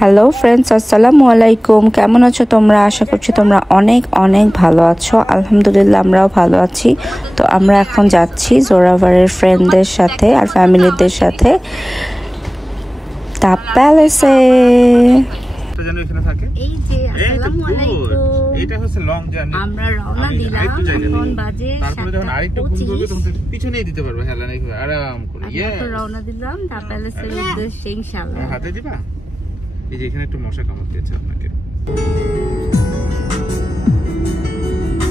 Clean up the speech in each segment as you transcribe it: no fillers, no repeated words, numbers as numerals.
Hello friends, আসসালামু আলাইকুম। কেমন আছো তোমরা? আশা করছি তোমরা অনেক অনেক ভালো আছো। আলহামদুলিল্লাহ আমরাও ভালো আছি। তো আমরা এখন যাচ্ছি জোরাভারের ফ্রেন্ডদের সাথে আর ফ্যামিলিদের সাথে দ্য প্যালেসে। যেন এখানে থাকে। এই যে আসসালামু আলাইকুম। এটা হচ্ছে লং জার্নি। আমরা রওনা দিলাম। এখন বাজে তারপরে যখন আরেকটু ঘুম করবে তখন পিছনেই দিতে পারবে। হেলা নাই আরাম করে। আমরা রওনা দিলাম দ্য প্যালেসের উদ্দেশ্যে ইনশাআল্লাহ। হাতে দিবা? এই যে এখানে একটু মশা কামড় দিয়েছে আপনাকে।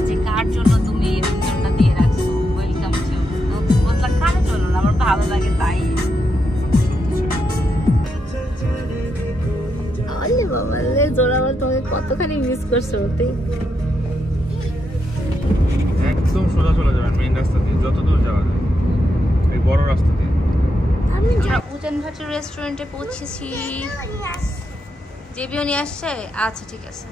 যে কার জন্য তুমি এই ভিডিওটা দিয়ে রাখছো? Welcome to. তো বললা কার জন্য? আমার ভালো লাগে তাই। আলে বাবা রে, জোরাবার তুমি কতখানি মিস করছো তুই। একদম সোজা চলে যাবেন মেইন রাস্তা দিয়ে, যত দূর যাওয়া যায় এই বড় রাস্তা দিয়ে। আমরা উজান ভাটি রেস্টুরেন্টে পৌঁছেছি। জেবিও নিয়ে আসছে? আচ্ছা ঠিক আছে।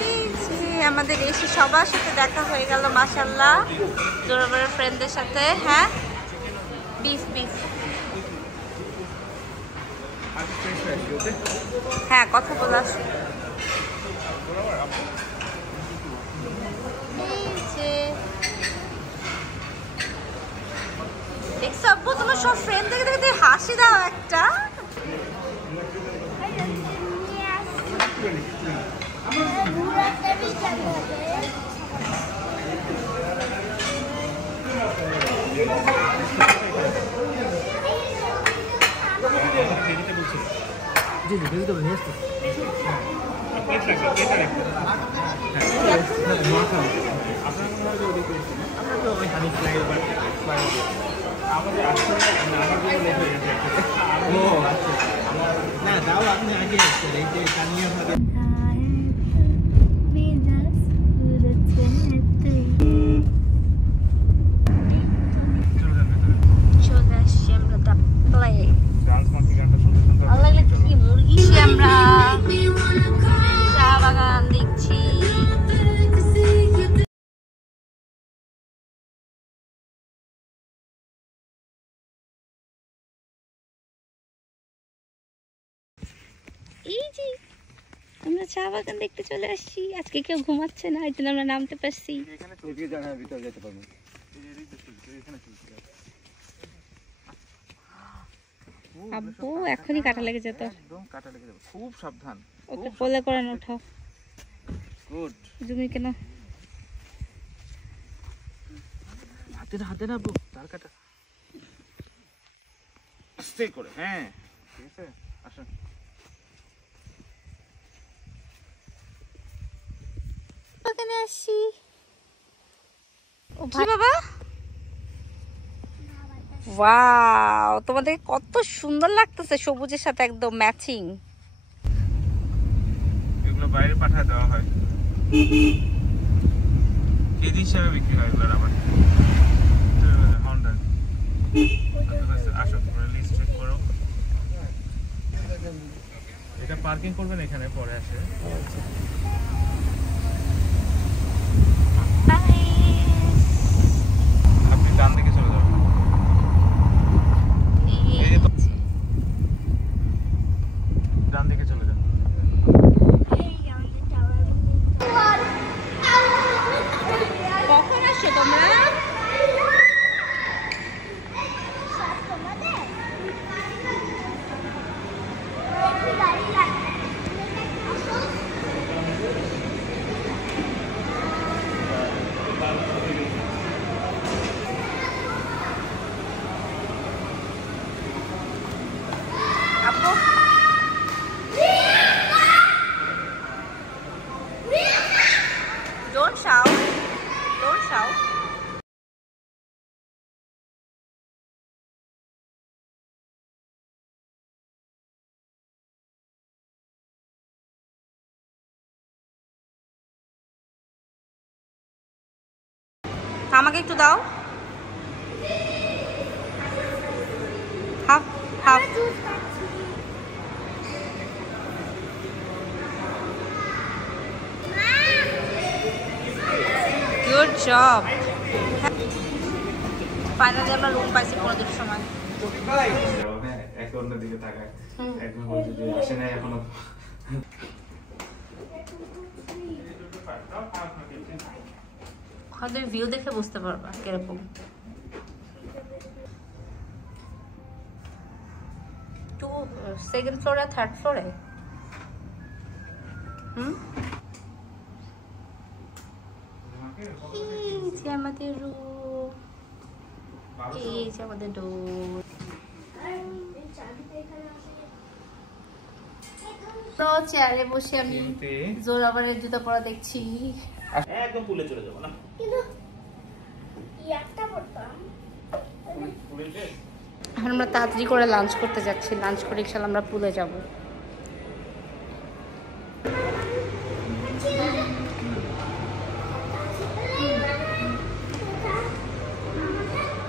এই যে আমাদের এসে সবার সাথে দেখা হয়ে গেল মাশাআল্লাহ, জোরাবারের ফ্রেন্ডদের সাথে। হ্যাঁ হ্যাঁ কথা বলা। দেখছো আব্বু, তোমার সব ফ্রেন্ড দেখে দেখে হাসি দাও একটা। এই যে আমরা চা বাগান দেখতে চলে আসছি। আজকে কেউ ঘুমাচ্ছে না, এই জন্য আমরা নামতে পারছি। আব্বু এখনই কাটা লেগে যেত। একদম কাটা লেগে যাবে, খুব সাবধান। ওকে কোলে করে ওঠাও। গুড। তুমি কেন হাতে না আব্বু, তার কাটা আস্তে করে। হ্যাঁ ঠিক আছে, আসুন। এখানে আসি। ও ভাই বাবা, ওয়াও, তোমাদের কত সুন্দর লাগতেছে সবুজের সাথে একদম ম্যাচিং। এগুলো বাইরে পাঠিয়ে দেওয়া হয়, কেজি হিসাবে বিক্রি হয় এগুলো। আবার হন্ডা আসো, তোমরা লিস্ট চেক করো। এটা পার্কিং করবেন এখানে, পরে আসে। আপনি ডান দিকে চলে যাবেন। ডান দিকে চলে যান। কখন আসছো তোমরা? Don't shout. Don't shout. আমাকে একটু দাও। Half half. Good job. Finally আমরা রুম পাইছি 15 সময়। এক অন্য দিকে তাকায় একদম বলছে যে আসে নাই এখনো। ওখানে ভিউ দেখে বুঝতে পারবা কিরকম। টু সেকেন্ড ফ্লোরে থার্ড ফ্লোরে। এই যে আমাদের রুম, এই যে আমাদের ডোর। তো চেয়ারে বসে আমি জোরাবারের জুতো পরা দেখছি। একদম পুলে চলে যাবো না কিন্তু একটা পড়তাম। এখন আমরা তাড়াতাড়ি করে লাঞ্চ করতে যাচ্ছি, লাঞ্চ করে ইনশাআল্লাহ আমরা পুলে যাব।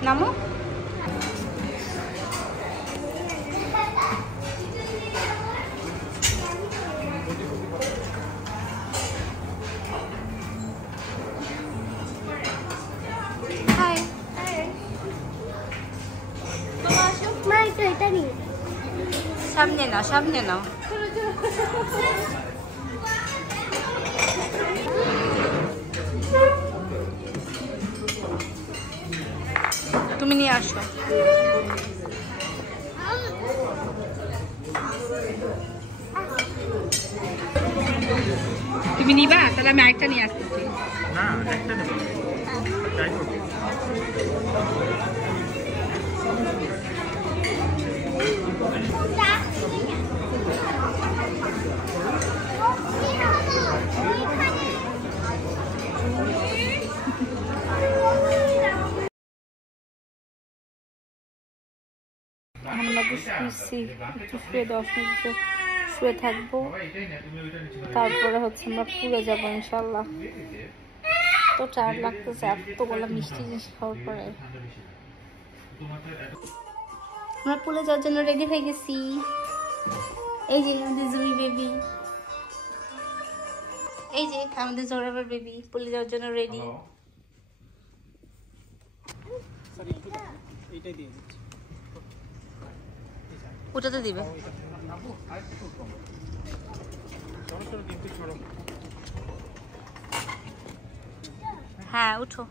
নামো। সামনে নাও, সামনে নাও। তুমি নিয়ে আসো। তুমি নিবা? তাহলে আমি আরেকটা নিয়ে আসতেছি। না, একটা নেব। ট্রাই করব। আমরা বুঝতেছি একটু শুয়ে 10 মিনিট শুয়ে থাকবো, তারপরে হচ্ছে আমরা পুলে যাবো ইনশাল্লাহ। তো টায়ার্ড লাগতেছে এতগুলো মিষ্টি জিনিস খাওয়ার পরে। আমরা পুলে যাওয়ার জন্য রেডি হয়ে গেছি। এই যে আমাদের জুই বেবি, এই যে আমাদের জোরাবার বেবি পুলে যাওয়ার জন্য রেডি। ওটাতে দিবে। হ্যাঁ উঠো।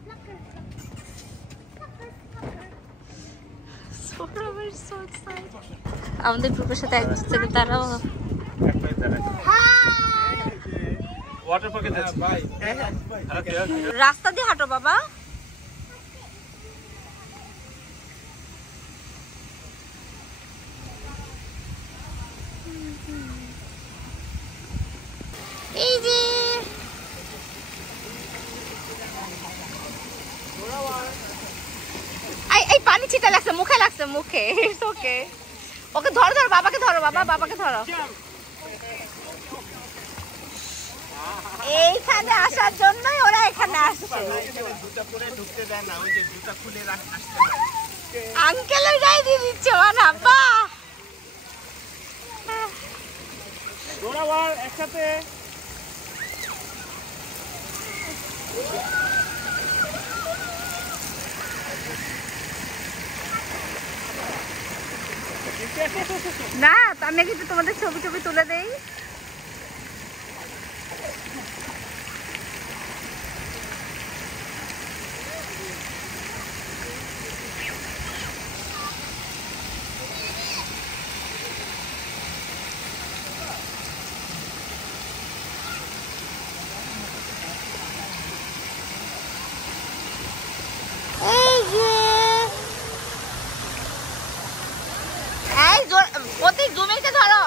আমাদের গ্রুপের সাথে একজন তারাও রাস্তা দিয়ে হাঁটো বাবা। এই যে এই পানি ছিটা লাগছে, মুখে লাগছে, মুখে। ওকে ওকে ধরো ধরো, বাবাকে ধরো, বাবা বাবাকে ধরো। এইখানে আসার জন্যই ওরা এখানে আসছে। আঙ্কেলের গায়ে দিয়ে দিচ্ছে মানে আব্বা। একসাথে না, আমি কিন্তু তোমাদের ছবি ছবি তুলে দেই। জমিতে ধরো।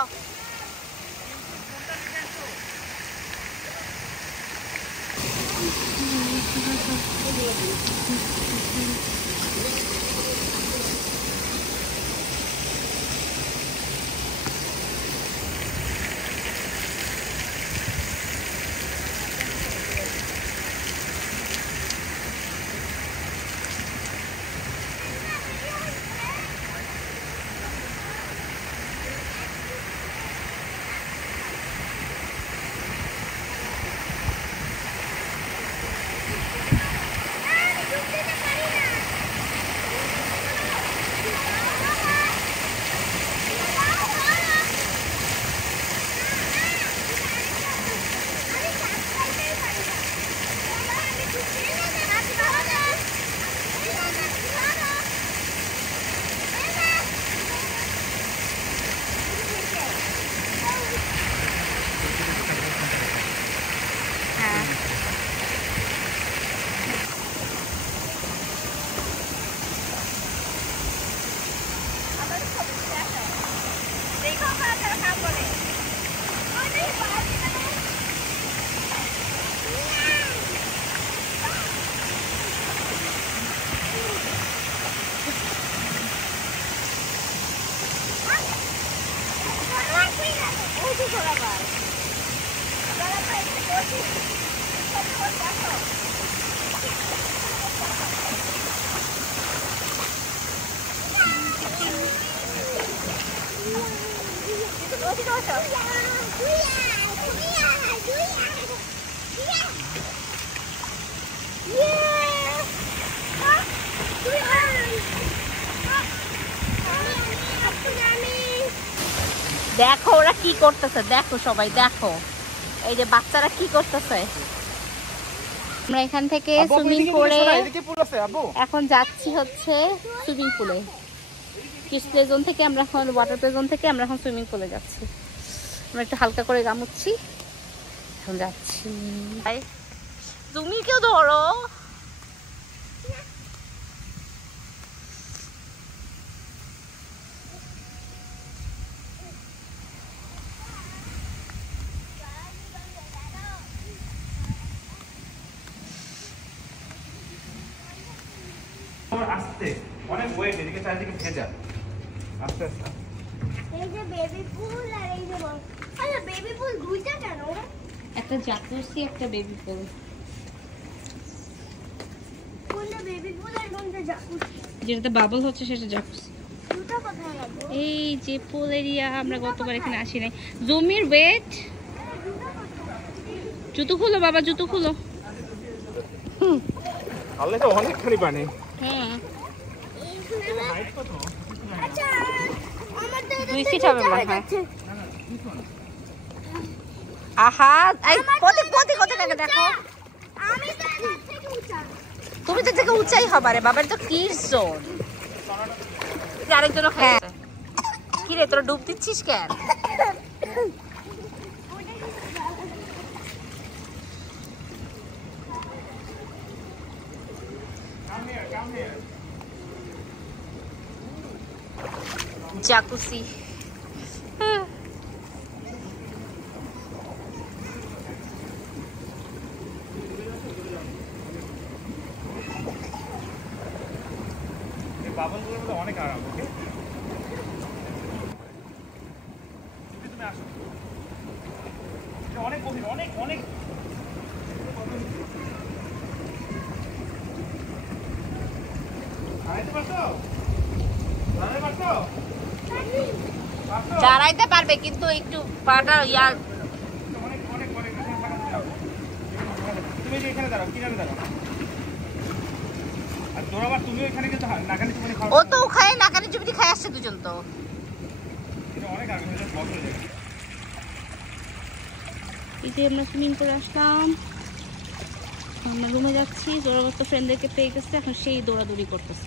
হয়েছে জোড়াবার একটু বসি দেখো দেখো ওরা কি করতেছে, দেখো সবাই দেখো, এই যে বাচ্চারা কি করতেছে। আমরা এখান থেকে সুইমিং করে এখন যাচ্ছি হচ্ছে সুইমিং পুলে। কিস প্লে জোন থেকে আমরা এখন ওয়াটার প্লে জোন থেকে আমরা এখন সুইমিং পুলে যাচ্ছি। আমরা একটু হালকা করে গামুচ্ছি, এখন যাচ্ছি। তুমি কেউ ধরো, আস্তে অনেক ওয়েট, এদিকে চারিদিকে ভেজা, আস্তে আস্তে। এই যে বেবি পুল আর এই যে আরে বেবি পুল দুইটা কেন? একটা জাকুসি একটা বেবি পুল। কোনটা বেবি পুল আর কোনটা জাকুসি? যেটাতে বাবল হচ্ছে সেটা জাকুসি। দুটো কোথায় রাখবো? এই যে পুল এরিয়া, আমরা গতবার এখানে আসি নাই। জমির ওয়েট, জুতো খুলো বাবা, জুতো খুলো। আল্লাহ তো অনেকখানি পানি। হ্যাঁ হাইট কত? আচ্ছা আমার তো 2 ফিট হবে মনে হয়। আহা এই কোতে কোতে কোতে লাগে দেখো। আমি তো এর থেকে উঁচা। তুমি তো থেকে উঁচাই হবে রে বাবা, এটা তো কিডস জোন। আরেকজনও খাইছে। কি রে তোরা ডুব দিচ্ছিস কেন? জাকুসি। এই বাবলগুলোর মধ্যে অনেক আরাম। ওকে তুমি আসো, এটা অনেক গভীর, অনেক অনেক। আড়াইতে পারছো? আড়াইতে পারছো? দাঁড়াইতে পারবে কিন্তু একটু পাটা ইয়া। অনেক অনেক অনেক। তুমি যে এখানে দাঁড়াও, কিনারে দাঁড়াও। আর জোরাবার তুমি ওইখানে কিন্তু নাকানি চুপানি খাও। ও তো খায় নাকানি চুপটি খায় আসছে দুজন তো। এটা অনেক আগে হয়ে যায়, বদলে যায়। এই যে আমরা সুইমিং করে আসলাম, আমরা রুমে যাচ্ছি। জোরাবার তো ফ্রেন্ডদেরকে পেয়ে গেছে, এখন সেই দৌড়াদৌড়ি করতেছে।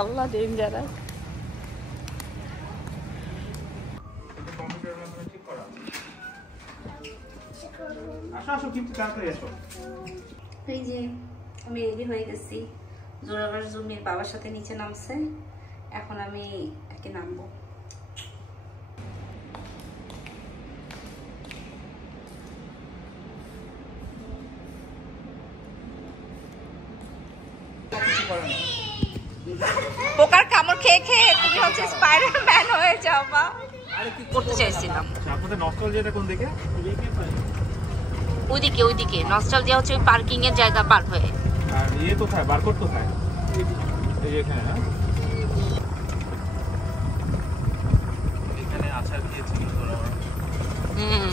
আল্লাহ দিন যারা আসো আসো, কিন্তু তাড়াতাড়ি আসো। এই যে আমি রেডি হয়ে গেছি। জোরাবার জুমির বাবার সাথে নিচে নামছে, এখন আমি একে নামবো। পোকার কামড় খেয়ে খেয়ে তুমি হচ্ছে স্পাইডারম্যান হয়ে যাবা। আরে কি করতে চাইছিলাম? আপনাদের নস্টালজিয়াটা কোন দিকে? ওইদিকে ওইদিকে নস্টালজিয়া হচ্ছে ওই পার্কিং এর জায়গা পার হয়ে। আর ইয়ে কোথায়, বারকোড কোথায়? এই যে এখানে। হ্যাঁ এখানে আচার দিয়েছিল তোরা। হুম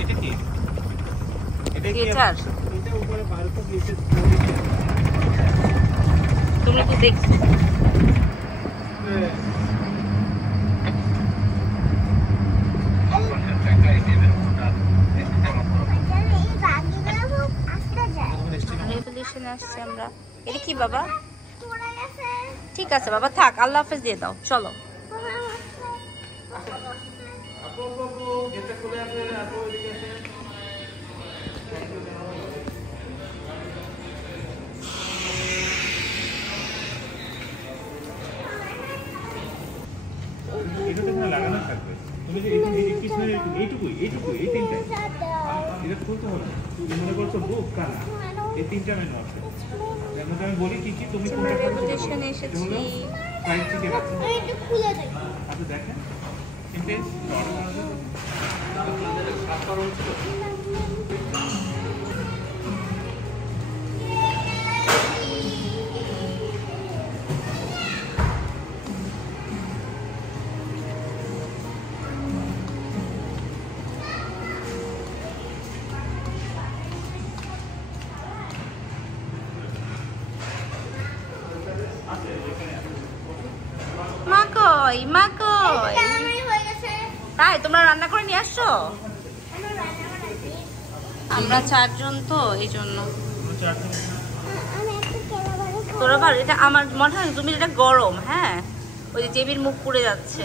এটা কি? এটা কি? এটা উপরে বারকোড লিখে তোমরা তো দেখছো। আসছে আমরা। এটা কি বাবা? ঠিক আছে বাবা থাক, আল্লাহ হাফেজ দিয়ে দাও, চলো। এটা তো লাগানো থাকবে। তুমি যে এইটুকুই এই তিনটা এটা খুলতে হবে। তুমি মনে করছো বুক কানা, এই তিনটা মেনু আছে। আমি বলি কি কি তুমি কোনটা এসেছি। ফ্রাইড চিকেন আছে। আমি একটু খুলে দেখি। আচ্ছা দেখেন কিন্তু অর্ডার করা যাবে আপনাদের 7 করো ছিল। মা কই আমার হয়ে গেছে। তাই তোমরা রান্না করে নিয়ে আসছো? আমার রান্না বান্না। আমরা 4 জন তো এই জন্য। আমি একটু কেলাবারে তোরা ভালো, এটা আমার মনে হয় তুমি এটা গরম। হ্যাঁ ওই যে জেবির মুখ পুড়ে যাচ্ছে।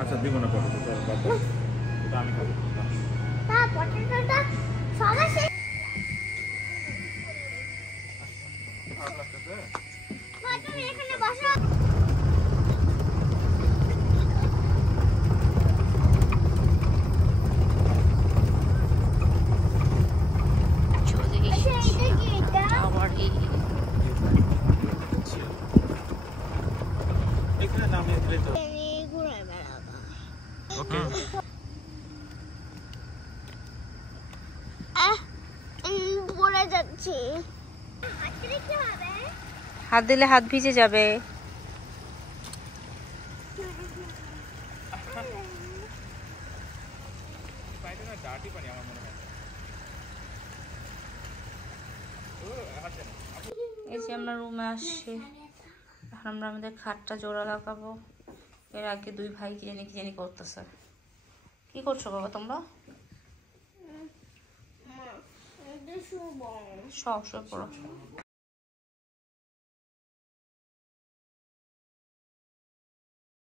আচ্ছা দিব না পটেটো, এটা আমি খাবো। তা পটেটোটা সবাই শেষ। খারাপ লাগতেছে? মা তুমি এখানে বসো। আচ্ছা এটা কি এটা? এখানে নামিয়ে দিলে তো। আমি ঘুরে বেড়াবো। ওকে। পড়ে যাচ্ছি। হাত দিলে কি হবে? হাত দিলে হাত ভিজে যাবে। পানিটা না ডার্টি পানি আমার মনে হয়। এই যে আমরা রুমে আসছি, এখন আমরা আমাদের খাটটা জোড়া লাগাবো। এর আগে 2 ভাই কি জানি করতেছে। কি করছো বাবা তোমরা? মা, এটা শুভ। সব পড়ো।